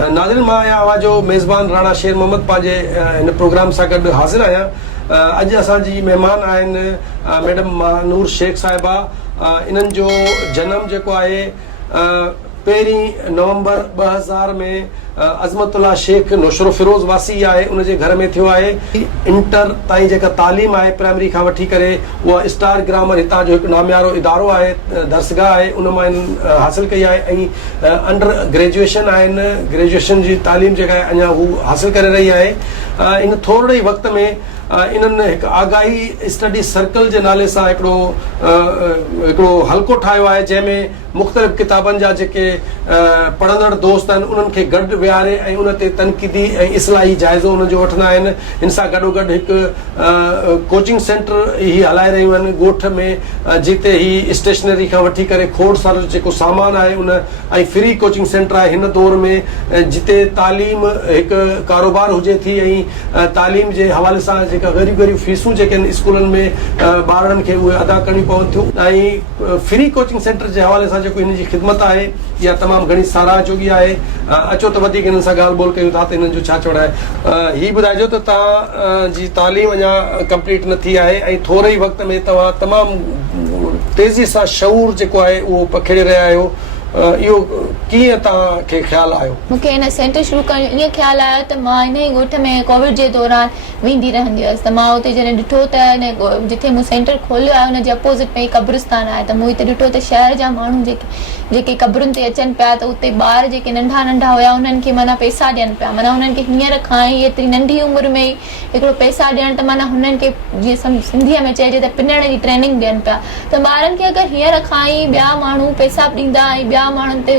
नाज़रीन मां आवाज़ जो मेज़बान राणा शेर मोहम्मद पंहिंजे इन प्रोग्राम सां गॾु हाज़िर आहियां। अॼु असांजी महिमान आहिनि मैडम महानूर शेख साहिबा। इन्हनि जो जनम जेको आहे 1 नवंबर 2000 में अज़मतुल्ला शेख नौशरो फिरोज़ वासी आहे उनजे घर में थियो आहे। इंटर ताईं जेका तालीम आहे प्राइमरी खां वठी करे उहा स्टार ग्रामर हितां जो हिकु नामियारो इदारो आहे, दर्सगाह आहे, उन मां इन्हनि हासिलु कई आहे। ऐं अंडर ग्रेजुएशन आहिनि, ग्रेजुएशन जी तालीम जेका आहे अञा हू हासिलु करे रही आहे। इन थोरे ई वक़्त में इन्हनि हिकु आगाही स्टडी सर्कल जे नाले सां हिकिड़ो हल्को ठाहियो आहे, जंहिंमें मुख़्तलिफ़ किताबनि जा जेके पढ़ंदड़ दोस्त आहिनि उन्हनि खे गॾु विहारे ऐं उन ते तनक़ीदी ऐं इस्लाही जाइज़ो उनजो वठंदा आहिनि। इन सां गॾोगॾु हिकु कोचिंग सेंटर ही हलाए रहियूं आहिनि ॻोठ में, जिते ही स्टेशनरी खां वठी करे खोड़ सारो जेको सामान आहे उन ऐं फ्री कोचिंग सेंटर आहे हिन दौर में, जिते तालीम हिकु कारोबार हुजे थी ऐं तालीम जे हवाले सां जेका ग़रीब फीसूं जेके आहिनि स्कूलनि में ॿारनि खे उहे अदा करणी पवनि थियूं। ऐं फ्री कोचिंग सेंटर जे हवाले सां जेको हिन जी ख़िदमत आहे इहा तमामु घणी साराह जोगी आहे। अचो त वधीक हिननि सां ॻाल्हि ॿोल कयूं था त हिननि जो छा चवणु आहे। हीअ ॿुधाइजो त तव्हां जी तालीम अञा कंप्लीट न थी आहे ऐं थोरे ई वक़्त में तव्हां तमामु तेज़ी सां शऊर जेको आहे उहो पखेड़े रहिया आहियो। इहो कीअं तव्हांखे ख़्यालु आयो? मूंखे हिन सेंटर शुरू करण ईअं ख़्यालु आयो त मां हिन ई ॻोठ में कोविड जे दौरान वेंदी रहंदी हुअसि, त मां उते जॾहिं ॾिठो त हिन जिथे मूं सेंटर खोलियो आहे हुनजे अपोज़िट में कब्रिस्तान आहे, त मूं हिते ॾिठो त शहर जा माण्हू जेके क़बरुनि ते अचनि पिया त उते ॿार जेके नंढा नंढा हुया उन्हनि खे माना पैसा ॾियनि पिया, माना उन्हनि खे हींअर खां ई एतिरी नंढी उमिरि में ई हिकिड़ो पैसा ॾियणु, त माना हुननि खे जीअं सिंधीअ में चइजे त पिनण जी ट्रेनिंग ॾियनि पिया। त ॿारनि खे अगरि हींअर खां ई ॿिया माण्हू पैसा ॾींदा ऐं ॿिया माण्हुनि ते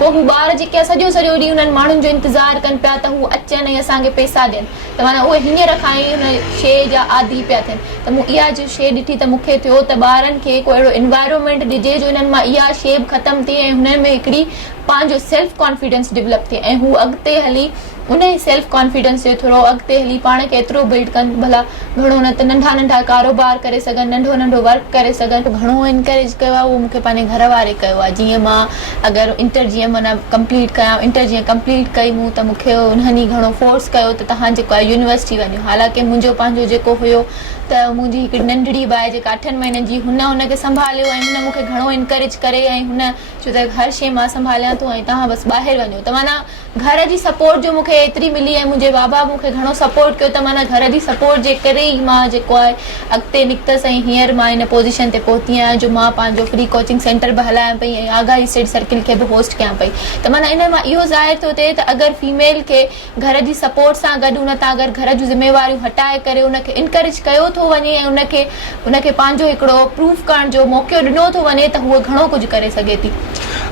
पोइ हू ॿार जेके सॼो ॾींहुं उन्हनि माण्हुनि जो इंतज़ारु कनि पिया त हू अचनि ऐं असांखे पैसा ॾियनि, त माना उहे हींअर खां ई हुन शइ जा आदी पिया थियनि। त मूं इहा जो शइ ॾिठी त मूंखे थियो त ॿारनि खे को अहिड़ो एनवायरमेंट ॾिजे जो हिननि मां इहा शइ बि ख़तमु थिए ऐं हुननि में हिकिड़ी पंहिंजो सेल्फ कॉन्फिडेंस डेवलप थिए ऐं हू अॻिते हली उन ई सेल्फ कॉन्फिडेंस जे थ्रू अॻिते हली पाण खे एतिरो बिल्ड कनि, भला घणो न त नंढा नंढा कारोबार करे सघनि, नंढो नंढो वर्क करे सघनि। घणो इनकरेज कयो आहे उहो मूंखे पंहिंजे घर वारे कयो आहे। जीअं मां अगरि इंटर जीअं माना कंप्लीट कयां, इंटर जीअं कंप्लीट कई मूं त मूंखे उन्हनि ई घणो फोर्स कयो त तव्हां जेको आहे यूनिवर्सिटी वञो। हालांकि मुंहिंजो पंहिंजो जेको हुयो त मुंहिंजी हिकिड़ी नंढड़ी बाहि जेका 8 महीननि जी हुनखे संभालियो ऐं हुन मूंखे घणो इनकरेज करे ऐं हुन छो त हर शइ मां संभालियां थो ऐं तव्हां बसि ॿाहिरि वञो, त माना घर जी सपोर्ट जो मूंखे एतिरी मिली ऐं मुंहिंजे बाबा मूंखे घणो सपोर्ट कयो, त माना घर जी सपोर्ट जे करे ई मां जेको आहे अॻिते निकितसि ऐं हींअर मां हिन पोज़ीशन ते पहुती आहियां जो मां पंहिंजो फ्री कोचिंग सेंटर बि हलायां पई ऐं आगाही स्टडी सर्किल खे बि होस्ट कयां पई। त माना इन मां इहो ज़ाहिर थो थिए त अगरि फीमेल खे घर जी सपोर्ट सां गॾु उन तां अगरि घर जूं ज़िम्मेवारियूं हटाए करे उनखे इनकरेज कयो थो वञे ऐं उनखे पंहिंजो हिकिड़ो प्रूफ करण जो मौक़ो ॾिनो थो वञे त हूअ घणो कुझु करे सघे थी।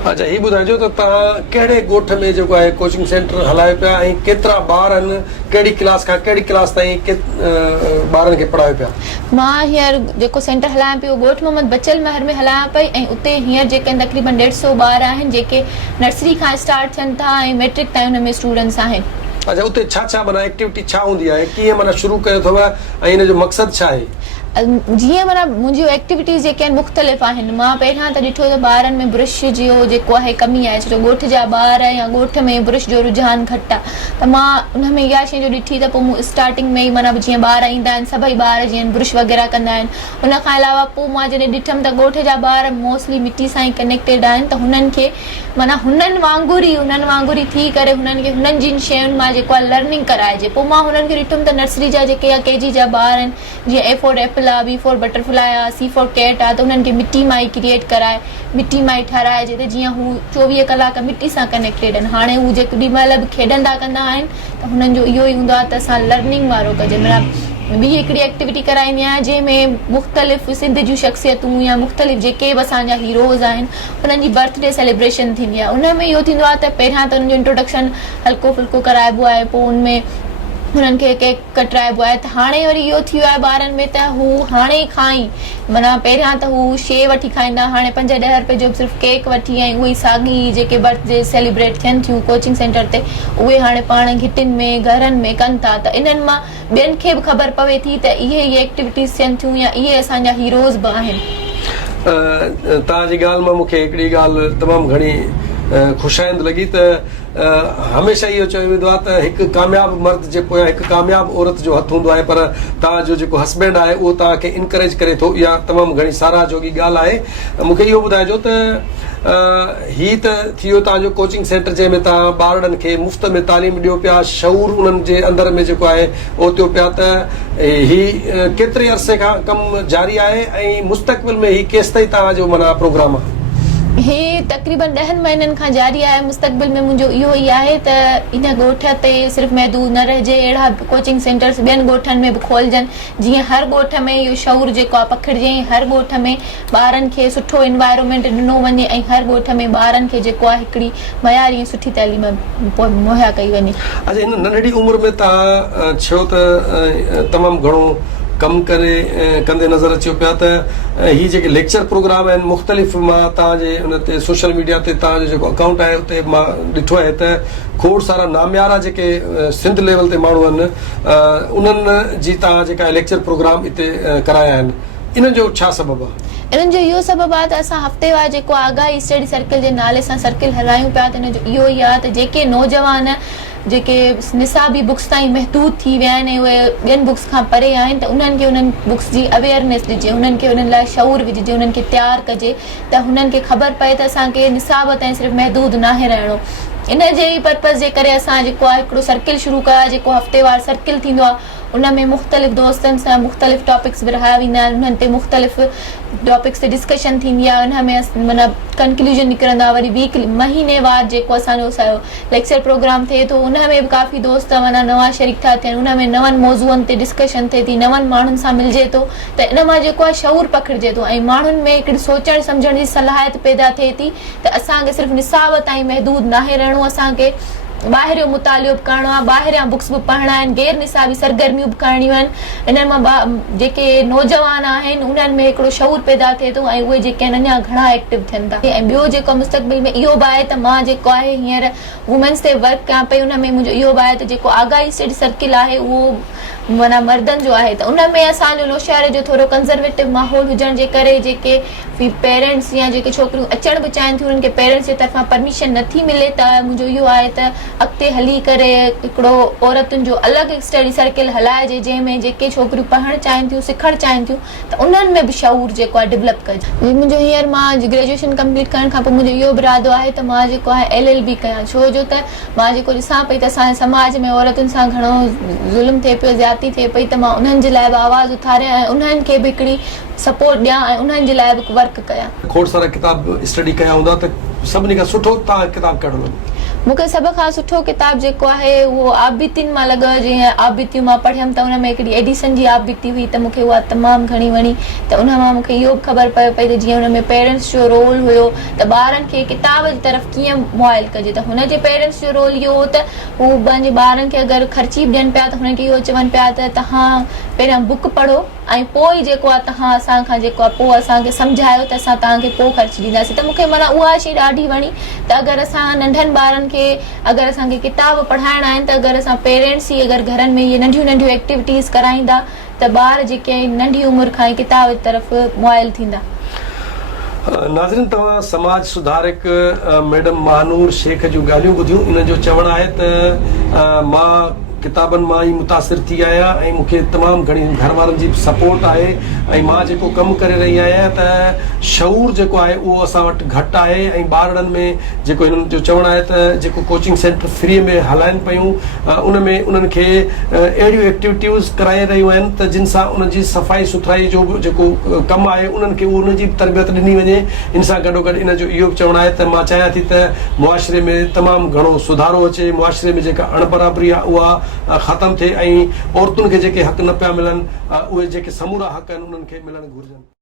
अच्छा, हीअ ॿुधाइजो त तव्हां कहिड़े ॻोठ में जेको आहे कोचिंग सेंटर हलायो पिया ऐं केतिरा ॿार आहिनि, कहिड़ी क्लास खां कहिड़ी क्लास ताईं ॿारनि खे पढ़ायो पिया? मां हींअर जेको सेंटर हलायां पई उहो ॻोठ मोहम्मद बचल महर में हलायां पई ऐं उते हींअर जेके तक़रीबन 150 ॿार आहिनि जेके नर्सरी खां स्टार्ट थियनि था ऐं मैट्रिक ताईं हुन में स्टूडेंट्स आहिनि। अच्छा, उते छा माना एक्टिविटी छा हूंदी आहे, कीअं माना शुरू कयो अथव ऐं हिन जो मक़सदु छा आहे? जीअं माना मुंहिंजियूं एक्टिविटीज़ जेके आहिनि मुख़्तलिफ़ आहिनि। मां पहिरियां त ॾिठो त ॿारनि में ब्रश जो जेको आहे कमी आहे, छो जो ॻोठ जा ॿार या ॻोठ में ब्रश जो रुझान घटि आहे, त मां उन में इहा शइ जो ॾिठी त पोइ मूं स्टार्टिंग में ई माना जीअं ॿार ईंदा आहिनि सभई ॿार जीअं ब्रश वग़ैरह कंदा आहिनि। उन खां अलावा पोइ मां जॾहिं ॾिठमि त ॻोठ जा ॿार मोस्टली मिटी सां ई कनेक्टेड आहिनि, त हुननि खे माना हुननि वांगुरु ई थी करे हुननि खे हुननि जिन शयुनि मां जेको आहे लर्निंग कराइजे। पोइ मां हुननि खे ॾिठमि त नर्सरी जा जेके या केजी जा ॿार आहिनि, जीअं A for एप्पल आहे, B for बटरफ्लाई आहे, C for कैट आहे, त हुननि खे मिटी मां ई क्रिएट कराए, मिटी मां ई ठाराइजे त जीअं हू 24 कलाक मिटी सां कनेक्टेड आहिनि। हाणे हू जेॾी महिल बि खेॾंदा कंदा आहिनि त हुननि जो इहो ई हूंदो आहे त असां लर्निंग वारो कजे। माना ॿी हिकिड़ी एक्टिविटी कराईंदी आहियां जंहिंमें मुख़्तलिफ़ सिंध जूं शख़्सियतूं या मुख़्तलिफ़ जेके बि असांजा हीरोज़ आहिनि उन्हनि जी बर्थडे सेलिब्रेशन थींदी आहे। उन में इहो थींदो आहे त पहिरियां त उन्हनि जो इंट्रोडक्शन हल्को फुल्को कराइबो आहे, पोइ उनमें हुननि खे केक कटाइबो आहे। त हाणे वरी इहो थी वियो आहे ॿारनि में त हू हाणे खां ई माना पहिरियां त हू शइ वठी खाईंदा, हाणे 5-10 रुपए जो सिर्फ़ु केक वठी ऐं उहे साॻी जेके बर्थडे सेलिब्रेट थियनि थियूं कोचिंग सेंटर ते उहे हाणे पाण घिटियुनि में घरनि में कनि था। त इन्हनि मां ॿियनि खे बि ख़बर पवे थी त इहे एक्टिविटीज़ थियनि थियूं या इहे असांजा हीरोज़ बि आहिनि। तव्हांजी ॻाल्हि मां मूंखे हिकिड़ी ॻाल्हि तमामु घणी ख़ुशाइंद लॻी त हमेशह इहो चयो वेंदो आहे त हिकु कामयाबु मर्द जेको आहे हिकु कामयाबु औरत जो हथु हूंदो आहे, पर तव्हांजो जेको हस्बैंड आहे उहो तव्हांखे इनकरेज करे थो, इहा तमामु घणी साराह जोगी ॻाल्हि आहे। मूंखे इहो ॿुधाइजो त ही त थी वियो तव्हांजो कोचिंग सेंटर जंहिंमें तव्हां ॿारनि खे मुफ़्त में तालीम ॾियो पिया, शऊर उन्हनि जे अंदर में जेको आहे ओतियो पिया, त ही केतिरे अरसे खां कमु जारी आहे ऐं मुस्तक़बिल में ही केसि ताईं तव्हांजो माना प्रोग्राम आहे? हे तक़रीबन 10 महीननि खां जारी आहे। मुस्तक़बिल में मुंहिंजो इहो ई आहे त इन ॻोठ ते सिर्फ़ु महदूद न रहिजे, अहिड़ा कोचिंग सेंटर्स ॿियनि ॻोठनि में बि खोलजनि, जीअं हर ॻोठ में इहो शऊर जेको आहे पखिड़िजे, हर ॻोठ में ॿारनि खे सुठो एनवायरमेंट ॾिनो वञे ऐं हर ॻोठ में ॿारनि खे जेको आहे हिकिड़ी मयारी सुठी तालीम मुहैया कई वञे। अच्छा, हिन नंढड़ी उमिरि में तव्हां छो त तमामु घणो कमु कंदे नज़र अचो पिया, त ही जेके लेक्चर प्रोग्राम आहिनि मुख़्तलिफ़, मां तव्हांजे उन ते सोशल मीडिया ते तव्हांजो जेको अकाउंट आहे उते मां ॾिठो आहे त खोड़ सारा नामियारा जेके सिंध लेवल ते माण्हू आहिनि उन्हनि जी तव्हां जेका लेक्चर प्रोग्राम हिते कराया आहिनि, इन जो छा सबबु आहे? इन्हनि जो इहो सबबु आहे त असां हफ़्तेवार जेको आगाही स्टडी सर्किल जे नाले सां सर्किल हलायूं पिया, त इन जो इहो ई आहे त जेके नौजवान जेके निसाबी बुक्स ताईं महदूद थी विया आहिनि ऐं उहे ॿियनि बुक्स खां परे आहिनि, त उन्हनि खे उन्हनि बुक्स जी अवेयरनेस ॾिजे, उन्हनि खे उन्हनि लाइ शऊर विझिजे, उन्हनि खे तयारु कजे, त हुननि खे ख़बर पए त असांखे निसाब ताईं सिर्फ़ु महदूद नाहे रहणो। इन जे ई पर्पज़ जे करे असां जेको आहे हिकिड़ो सर्किल शुरू कयो आहे, जेको हफ़्तेवार सर्किल थींदो आहे। उन में मुख़्तलिफ़ दोस्तनि सां मुख़्तलिफ़ टॉपिक्स विरहाया वेंदा आहिनि, उन्हनि ते मुख़्तलिफ़ टॉपिक्स ते डिस्कशन थींदी आहे, उन में माना कंक्लूजन निकिरंदा। वरी वीकली महीनेवार जेको असांजो लेक्चर प्रोग्राम थिए थो, उन में बि काफ़ी दोस्त माना नवां शरीक था थियनि, उन में नवनि मौज़ूअनि ते डिस्कशन थिए थी, नवनि माण्हुनि सां मिलिजे थो, त इन मां जेको आहे शऊर पखिड़िजे थो ऐं माण्हुनि में हिकिड़ी सोचण सम्झण जी सलाहियत पैदा थिए थी त असांखे सिर्फ़ु निसाब ताईं महदूद नाहे रहणो, असांखे ॿाहिरियों मुतालियो बि करणो आहे, ॿाहिरियां बुक्स बि पढ़णा आहिनि, गैर निसाबी सरगर्मियूं बि करणियूं आहिनि। इन्हनि मां जेके नौजवान आहिनि उन्हनि में हिकिड़ो शऊर पैदा थिए थो ऐं उहे जेके आहिनि अञा घणा एक्टिव थियनि था। ऐं ॿियो जेको मुस्तक़बिल में इहो बि आहे त मां जेको आहे हींअर वुमेन्स ते वर्क कयां पई, उन में मुंहिंजो इहो बि आहे त जेको आगाही स्टडी सर्किल आहे उहो माना मर्दनि जो आहे, त उन में असांजो नौशहर जो थोरो कंज़र्वेटिव माहौल हुजण जे करे जेके पेरेंट्स या जेके छोकिरियूं अचण बि चाहिनि थियूं उन्हनि खे पेरेंट्स जे तरफ़ां परमिशन नथी मिले, त मुंहिंजो इहो आहे त अॻिते हली करे हिकिड़ो औरतुनि जो अलॻि स्टडी सर्किल हलाइजे, जंहिंमें जेके छोकिरियूं पढ़णु चाहिनि थियूं, सिखणु चाहिनि थियूं, त उन्हनि में बि शऊर जेको आहे डेवलप कजे। मुंहिंजो हींअर मां ग्रेजुएशन कंप्लीट करण खां पोइ मुंहिंजो इहो बि इरादो आहे त मां जेको आहे LLB कयां, छो जो त मां जेको ॾिसां पई त असांजे समाज में औरतुनि सां घणो ज़ुल्म थिए पियो, ज़्यादती थिए पई, त मां उन्हनि जे लाइ बि आवाज़ उथारियां ऐं उन्हनि खे बि हिकिड़ी सपोर्ट ॾियां ऐं उन्हनि जे लाइ बि वर्क कयां। खोड़ सारा किताब स्टडी कया हूंदा, त सभिनी खां सुठो तव्हां किताब कहिड़ो? मूंखे सभ खां सुठो किताब जेको आहे उहो आबितियुनि मां लॻो। जीअं आबितियूं मां पढ़ियमि त उन में हिकिड़ी एडिसन जी आबिती हुई, त मूंखे उहा तमामु घणी वणी। त उन मां मूंखे इहो बि ख़बर पए पई त जीअं उन में पेरेंट्स जो रोल हुयो, त ॿारनि खे किताब जी तरफ़ कीअं मुआइल कजे। त हुनजे पेरेंट्स जो रोल इहो हो त हू पंहिंजे ॿारनि खे अगरि ख़र्ची बि ॾियनि पिया त हुनखे इहो चवनि पिया त तव्हां पहिरियां बुक पढ़ो ऐं पोइ जेको आहे तव्हां असांखां जेको आहे पोइ असांखे सम्झायो त असां तव्हांखे पोइ ख़र्ची ॾींदासीं। त मूंखे माना उहा शइ ॾाढी वणी त अगरि असां नंढनि ॿारनि खे अगरि असांखे किताब पढ़ाइणा आहिनि त अगरि असां पेरेंट्स ई अगरि घरनि में इहे नंढियूं नंढियूं एक्टिविटीज़ कराईंदा त ॿार जेके आहिनि नंढी उमिरि खां ई किताब जी तरफ़ मुआइल थींदा। नाज़रीन, तव्हां समाज सुधारक मैडम महानूर शेख जूं ॻाल्हियूं ॿुधियूं। इन जो चवणु आहे त मां किताबनि मां ई मुतासिर थी आहियां ऐं मूंखे तमामु घणी घर वारनि जी सपोर्ट आहे ऐं मां जेको कमु करे रही आहियां त शऊर जेको आहे उहो असां वटि घटि आहे ऐं ॿारनि में जेको हिननि जो चवणु आहे त जेको कोचिंग सेंटर फ्री में हलाइनि पियूं उन में उन्हनि खे अहिड़ियूं एक्टिविटीज़ कराए रहियूं आहिनि त जिन सां उनजी सफ़ाई सुथराई जो जेको कमु आहे उन्हनि खे उनजी तरबियत ॾिनी वञे। इन सां गॾोगॾु इन जो इहो बि चवणु आहे त मां चाहियां थी त मुआशिरे में तमामु घणो सुधारो अचे, मुआशिरे में जेका अणबराबरी आहे उहा ख़तमु थिए ऐं औरतुनि खे जेके हक़ न पिया मिलनि उहे जेके समूरा हक़ आहिनि उन्हनि खे मिलणु घुरिजनि।